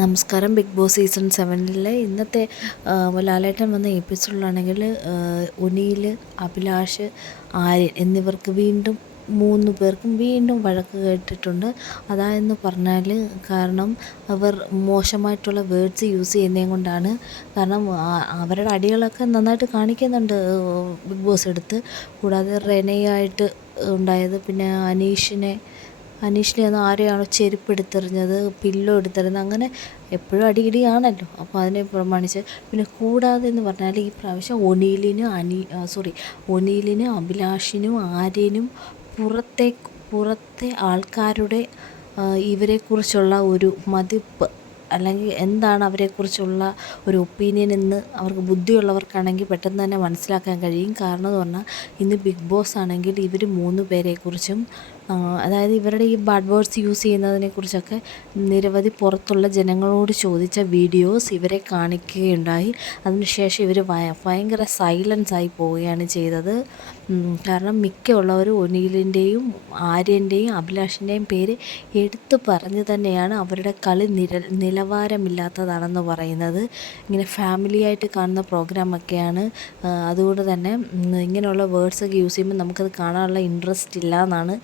നമസ്കാരം. Big boss season സെവനിലെ ഇന്നത്തെ ലാലേട്ടൻ വന്ന എപ്പിസോഡിലാണെങ്കിൽ ഒനിയിൽ അഭിലാഷ് ആര്യൻ എന്നിവർക്ക് വീണ്ടും മൂന്ന് പേർക്കും വീണ്ടും വഴക്ക് കേട്ടിട്ടുണ്ട്. അതായെന്ന് പറഞ്ഞാൽ കാരണം അവർ മോശമായിട്ടുള്ള വേർഡ്സ് യൂസ് ചെയ്യുന്നതും കൊണ്ടാണ്. കാരണം അവരുടെ അടികളൊക്കെ നന്നായിട്ട് കാണിക്കുന്നുണ്ട് ബിഗ് ബോസ് എടുത്ത്. കൂടാതെ റെനയായിട്ട് ഉണ്ടായത് പിന്നെ അനീഷിനെ അനീഷിനെ ഒന്ന് ആരെയാണോ ചെരുപ്പ് എടുത്തെറിഞ്ഞത് പില്ലോ എടുത്തെറിഞ്ഞത് അങ്ങനെ എപ്പോഴും അടിയിടിയാണല്ലോ. അപ്പോൾ അതിനെ പ്രമാണിച്ച് പിന്നെ കൂടാതെ എന്ന് പറഞ്ഞാൽ ഈ പ്രാവശ്യം ഒനീലിനും അനി സോറി ഒനീലിനും അഭിലാഷിനും ആര്യനും പുറത്തെ പുറത്തെ ആൾക്കാരുടെ ഇവരെക്കുറിച്ചുള്ള ഒരു മതിപ്പ് അല്ലെങ്കിൽ എന്താണ് അവരെക്കുറിച്ചുള്ള ഒരു ഒപ്പീനിയൻ എന്ന് അവർക്ക് ബുദ്ധിയുള്ളവർക്കാണെങ്കിൽ പെട്ടെന്ന് തന്നെ മനസ്സിലാക്കാൻ കഴിയും. കാരണം എന്ന് പറഞ്ഞാൽ ഇന്ന് ബിഗ് ബോസ് ആണെങ്കിൽ ഇവർ മൂന്ന് പേരെക്കുറിച്ചും അതായത് ഇവരുടെ ഈ ബഡ് വേർഡ്സ് യൂസ് ചെയ്യുന്നതിനെക്കുറിച്ചൊക്കെ നിരവധി പുറത്തുള്ള ജനങ്ങളോട് ചോദിച്ച വീഡിയോസ് ഇവരെ കാണിക്കുകയുണ്ടായി. അതിനുശേഷം ഇവർ ഭയങ്കര സൈലൻസ് ആയി പോവുകയാണ് ചെയ്തത്. കാരണം മിക്കുള്ളവരും ഒനീലിന്റെയും ആര്യന്റെയും അഭിലാഷിന്റെയും പേര് എടുത്തു പറഞ്ഞ് തന്നെയാണ് അവരുടെ കളി നിര നിലവാരമില്ലാത്തതാണെന്ന് പറയുന്നത്. ഇങ്ങനെ ഫാമിലിയായിട്ട് കാണുന്ന പ്രോഗ്രാമൊക്കെയാണ് അതുകൊണ്ട് തന്നെ ഇങ്ങനെയുള്ള വേർഡ്സൊക്കെ യൂസ് ചെയ്യുമ്പോൾ നമുക്കത് കാണാനുള്ള ഇൻട്രസ്റ്റ് ഇല്ല എന്നാണ്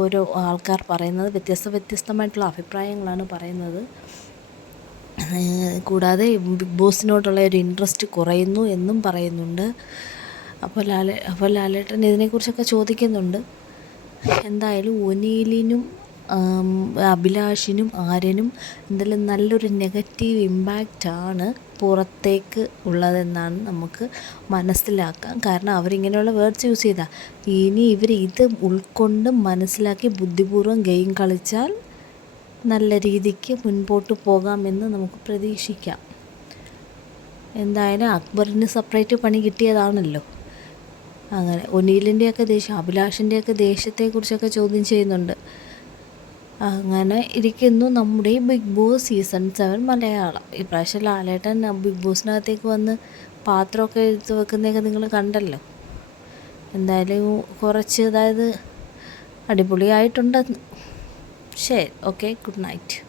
ഓരോ ആൾക്കാർ പറയുന്നത് വ്യത്യസ്ത വ്യത്യസ്തമായിട്ടുള്ള അഭിപ്രായങ്ങളാണ് പറയുന്നത്. കൂടാതെ ബിഗ് ബോസിനോടുള്ള ഒരു ഇൻട്രസ്റ്റ് കുറയുന്നു എന്നും പറയുന്നുണ്ട്. അപ്പോൾ ലാലേ അപ്പോൾ ലാലേട്ടൻ ഇതിനെക്കുറിച്ചൊക്കെ ചോദിക്കുന്നുണ്ട്. എന്തായാലും ഒനീലിനും അഭിലാഷിനും ആര്യനും എന്തെങ്കിലും നല്ലൊരു നെഗറ്റീവ് ഇമ്പാക്റ്റാണ് പുറത്തേക്ക് ഉള്ളതെന്നാണ് നമുക്ക് മനസ്സിലാക്കാം. കാരണം അവരിങ്ങനെയുള്ള വേർഡ്സ് യൂസ് ചെയ്താൽ ഇനി ഇവർ ഇത് ഉൾക്കൊണ്ട് മനസ്സിലാക്കി ബുദ്ധിപൂർവം ഗെയിം കളിച്ചാൽ നല്ല രീതിക്ക് മുൻപോട്ട് പോകാമെന്ന് നമുക്ക് പ്രതീക്ഷിക്കാം. എന്തായാലും അക്ബറിന് സെപ്പറേറ്റ് പണി കിട്ടിയതാണല്ലോ. അങ്ങനെ ഒനീലിന്റെയൊക്കെ ദേഷ്യം അഭിലാഷിന്റെയൊക്കെ ദേഷ്യത്തെക്കുറിച്ചൊക്കെ ചോദ്യം ചെയ്യുന്നുണ്ട്. അങ്ങനെ ഇരിക്കുന്നു നമ്മുടെ Big Boss season seven Malayalam. ഇപ്രാവശ്യം ലാലേട്ടൻ ബിഗ് ബോസിനകത്തേക്ക് വന്ന് പാത്രമൊക്കെ എടുത്ത് വെക്കുന്നതൊക്കെ നിങ്ങൾ കണ്ടല്ലോ. എന്തായാലും കുറച്ച് അതായത് അടിപൊളിയായിട്ടുണ്ടെന്ന് ശരി ഓക്കെ ഗുഡ് നൈറ്റ്